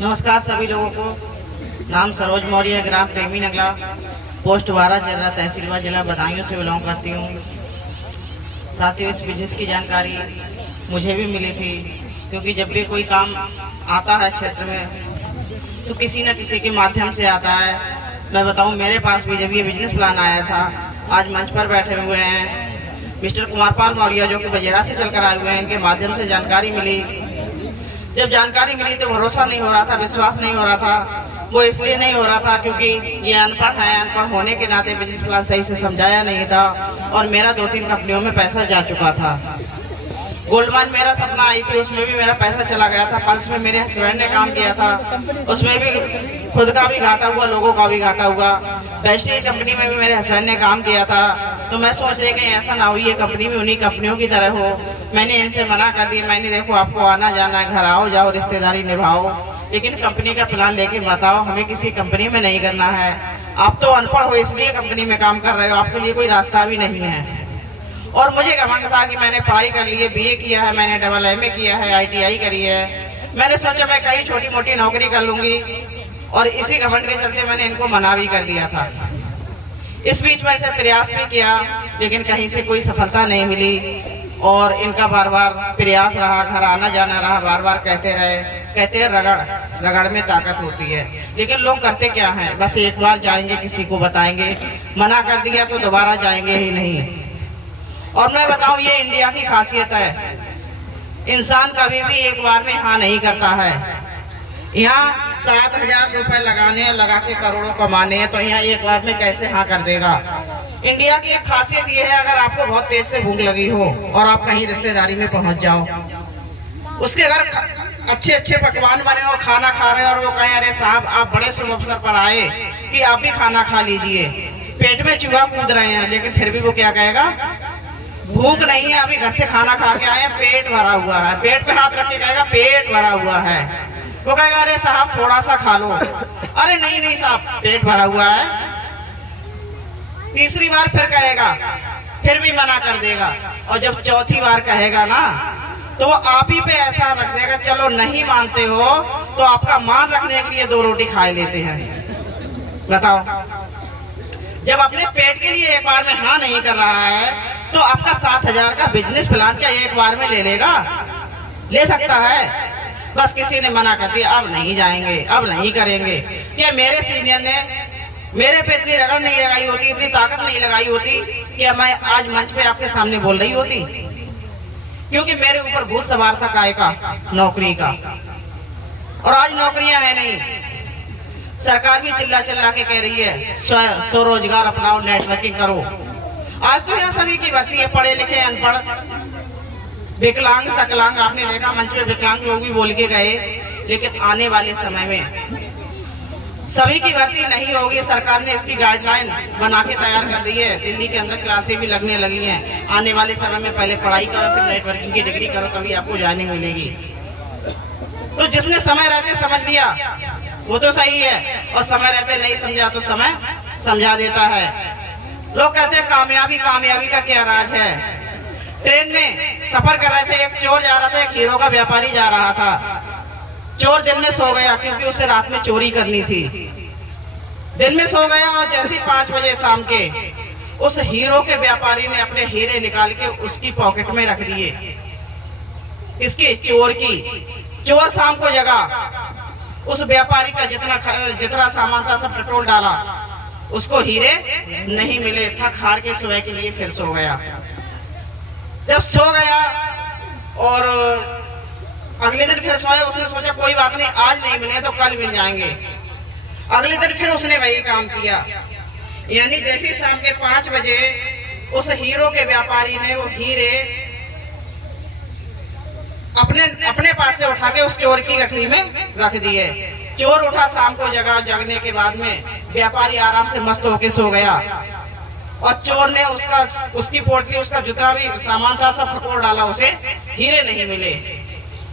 नमस्कार सभी लोगों को। नाम सरोज मौर्य, ग्राम प्रेमी नगला, पोस्ट 12 चेहरा, तहसील व जिला बदायूं से बिलोंग करती हूँ। साथ ही इस बिजनेस की जानकारी मुझे भी मिली थी, क्योंकि जब भी कोई काम आता है क्षेत्र में तो किसी न किसी के माध्यम से आता है। मैं बताऊं, मेरे पास भी जब ये बिजनेस प्लान आया था, आज मंच पर बैठे हुए हैं मिस्टर कुमार पाल मौर्य, जो कि बजेरा से चलकर आए हुए हैं। इनके माध्यम से जानकारी मिली। जब जानकारी मिली तो भरोसा नहीं हो रहा था, विश्वास नहीं हो रहा था। वो इसलिए नहीं हो रहा था क्योंकि ये अनपढ़ है, अनपढ़ होने के नाते बिजनेस प्लान सही से समझाया नहीं था और मेरा 2-3 कंपनियों में पैसा जा चुका था। गोल्डमान मेरा सपना आई थी, उसमें भी मेरा पैसा चला गया था। पल्स में मेरे हस्बैंड ने काम किया था, उसमें भी खुद का भी घाटा हुआ, लोगों का भी घाटा हुआ। वेस्टेज कंपनी में भी मेरे हस्बैंड ने काम किया था। तो मैं सोच रही कहीं ऐसा ना हो ये कंपनी भी उन्हीं कंपनियों की तरह हो। मैंने इनसे मना कर दी। मैंने देखो, आपको आना जाना है, घर आओ जाओ, रिश्तेदारी निभाओ, लेकिन कंपनी का प्लान लेके बताओ, हमें किसी कंपनी में नहीं करना है। आप तो अनपढ़ हो इसलिए कंपनी में काम कर रहे हो, आपके लिए कोई रास्ता भी नहीं है। और मुझे घमंड था कि मैंने पढ़ाई कर ली है, BA किया है, मैंने MA किया है, ITI करी है। मैंने सोचा मैं कहीं छोटी मोटी नौकरी कर लूंगी, और इसी घमंड के चलते मैंने इनको मना भी कर दिया था। इस बीच में से प्रयास भी किया, लेकिन कहीं से कोई सफलता नहीं मिली और इनका बार बार प्रयास रहा, घर आना जाना रहा। बार बार कहते हैं रगड़ में ताकत होती है, लेकिन लोग करते क्या हैं, बस एक बार जाएंगे, किसी को बताएंगे, मना कर दिया तो दोबारा जाएंगे ही नहीं। और मैं बताऊं, ये इंडिया की खासियत है, इंसान कभी भी एक बार में हाँ नहीं करता है। यहाँ 7,000 रुपए लगा के करोड़ों कमाने हैं, तो यहाँ एक बार में कैसे हाँ कर देगा। इंडिया की एक खासियत ये है, अगर आपको बहुत तेज से भूख लगी हो और आप कहीं रिश्तेदारी में पहुंच जाओ, उसके अगर अच्छे पकवान बने हो, खाना खा रहे हो, और वो कहें अरे साहब आप बड़े शुभ अवसर पर आए कि आप भी खाना खा लीजिए, पेट में चूहा कूद रहे हैं, लेकिन फिर भी वो क्या कहेगा, भूख नहीं है, अभी घर से खाना खा के आए, पेट भरा हुआ है। पेट पे हाथ रख के कहेगा पेट भरा हुआ है। वो कहेगा अरे साहब थोड़ा सा खा लो, अरे नहीं साहब पेट भरा हुआ है। तीसरी बार फिर कहेगा, फिर भी मना कर देगा, और जब चौथी बार कहेगा ना, तो वो आप ही पे ऐसा रख देगा, चलो नहीं मानते हो तो आपका मान रखने के लिए 2 रोटी खा लेते हैं। बताओ, जब अपने पेट के लिए एक बार में हाँ नहीं कर रहा है, तो आपका 7,000 का बिजनेस प्लान क्या एक बार में ले लेगा? ले सकता है? बस किसी ने मना कर दिया, अब नहीं जाएंगे, अब नहीं करेंगे। क्या मेरे सीनियर ने मेरे पे इतनी रगड़ नहीं लगाई होती, इतनी ताकत नहीं लगाई होती कि मैं आज मंच पे आपके सामने बोल रही होती? क्योंकि मेरे ऊपर भूत सवार था काय का, नौकरी का, और आज नौकरियां है नहीं। सरकार भी चिल्ला के कह रही है स्वरोजगार अपनाओ, नेटवर्किंग करो। आज तो यहाँ सभी की भर्ती है, पढ़े लिखे अनपढ़, विकलांग सकलांग। आपने देखा मंच पे विकलांग लोग भी बोल के गए, लेकिन आने वाले समय में सभी की भर्ती नहीं होगी। सरकार ने इसकी गाइडलाइन बना के तैयार कर दी है। दिल्ली के अंदर क्लासें भी लगने लगी हैं। आने वाले समय में पहले पढ़ाई करो, फिर नेटवर्किंग की डिग्री करो, तभी आपको ज्वाइनिंग मिलेगी। तो जिसने समय रहते समझ लिया वो तो सही है, और समय रहते नहीं समझा तो समय समझा देता है। लोग कहते हैं कामयाबी का क्या राज है। ट्रेन में सफर कर रहे थे, एक चोर जा रहा था, एक हीरो का व्यापारी जा रहा था। चोर दिन में सो गया, क्योंकि उसे रात में चोरी करनी थी। दिन में सो गया, और जैसे 5 बजे शाम के उस हीरो के व्यापारी ने अपने हीरे निकाल के उसकी पॉकेट में रख दिए। इसकी चोर की। चोर शाम को जगा, उस व्यापारी का जितना सामान था सब पेट्रोल डाला, उसको हीरे नहीं मिले। थक हार के सुबह के लिए फिर सो गया। जब सो गया और अगले दिन फिर सोया, उसने सोचा कोई बात नहीं, आज नहीं मिले तो कल मिल जाएंगे। अगले दिन फिर उसने वही काम किया। यानी जैसे शाम के 5 बजे उस हीरो के व्यापारी ने वो हीरे अपने पास से उठा के उस चोर की गठरी में रख दिए। चोर उठा, शाम को जगने के बाद में व्यापारी आराम से मस्त होके सो गया, और चोर ने उसकी पोटली, उसका जितना भी सामान था सब खटोर डाला, उसे हीरे नहीं मिले।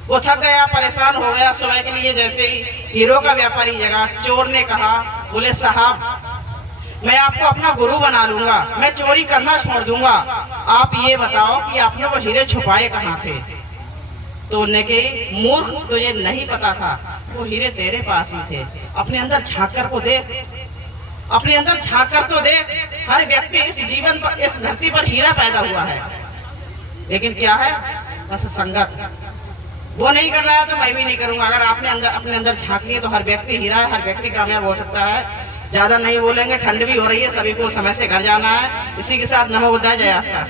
वो थक गया, परेशान हो गया। सुबह के लिए जैसे ही हीरो का व्यापारी जगा, चोर ने कहा, बोले साहब मैं आपको अपना गुरु बना लूंगा, मैं चोरी करना छोड़ दूंगा, आप ये बताओ कि आपने वो हीरे छुपाए कहाँ थे? तो उन्होंने कहा मूर्ख, तुझे नहीं पता था वो हीरे तेरे पास ही थे। अपने अंदर झांक कर को देख, अपने अंदर झांक कर तो देख। हर व्यक्ति इस जीवन पर, इस धरती पर हीरा पैदा हुआ है, लेकिन क्या है, बस संगत। वो नहीं कर रहा है तो मैं भी नहीं करूंगा। अगर आपने अपने अंदर झांक लिए तो हर व्यक्ति हीरा है, हर व्यक्ति कामयाब हो सकता है। ज्यादा नहीं बोलेंगे, ठंड भी हो रही है, सभी को समय से घर जाना है। इसी के साथ नमो बुद्धाय, जय आस्था।